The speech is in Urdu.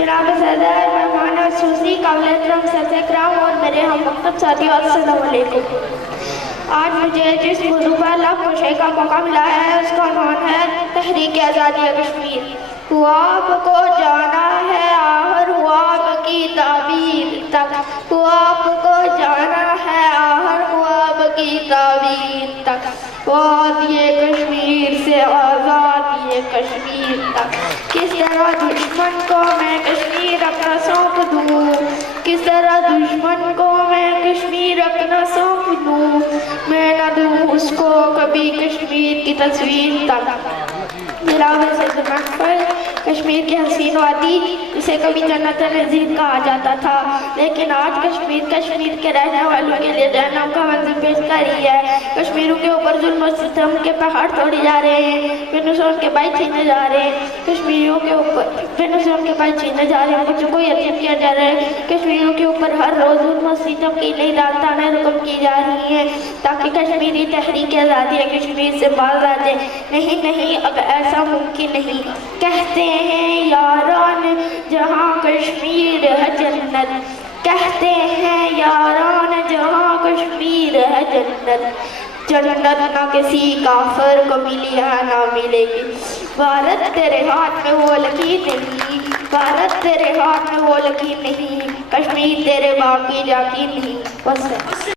جناب صدر، مہمان خصوصی، قابل احترام اساتذہ کرام اور میرے ہم مکتب ساتھیو، السلام علیکم۔ آج مجھے جس موضوع پر لفظ گوشے کا موقع ملا ہے اس کا عنوان ہے تحریک آزادی کشمیر۔ خواب کو جانا ہے آخر خواب کی تعبیر تک، خواب کو جانا ہے آخر خواب کی تعبیر تک، وادی کشمیر سے آزادی کشمیر تک۔ کس طرح دشمن کو میں کشمیر اپنا سونپ دوں، کس طرح دشمن کو میں کشمیر اپنا سونپ دوں، میں نہ دوں اس کو کبھی کشمیر کی تصویر تک۔ جناب صدر محفل، کشمیر کی حسین وادی جسے کبھی جنت نظیر کہا جاتا تھا، لیکن آج کشمیر کے رہنے والوں کے لیے جہنم کا منظر پیش کر رہی ہے۔ کشمیروں کے اوپر ظلم و ستم کے پہاڑ توڑے جا رہے ہیں، بے نصیب کے بھائی چھینے جا رہے ہیں، کشمیریوں کے اوپر بے نصیب کے بھائی چھینے جا رہے ہیں، بچوں کو یتیم کیا جا رہا ہے۔ کشمیریوں کے اوپر ہر روز ظلم و ستم کی نئی داستانیں رقم کی جا رہی ہیں تاکہ کشمیری تحریک آزادی کشمیر سے باز آ جائے۔ نہیں، اب ایسا ممکن نہیں۔ کہتے ہیں یاران جہاں کشمیر ہے جنت، کہتے ہیں یاران جہاں کشمیر ہے جنت، جنت نہ کسی کافر کو ملی ہے نہ ملے گی۔ بھارت تیرے ہاتھ میں وہ لکیر نہیں، بھارت تیرے ہاتھ میں وہ لکیر نہیں، کشمیر تیرے باپ کی جاگیر نہیں۔ بس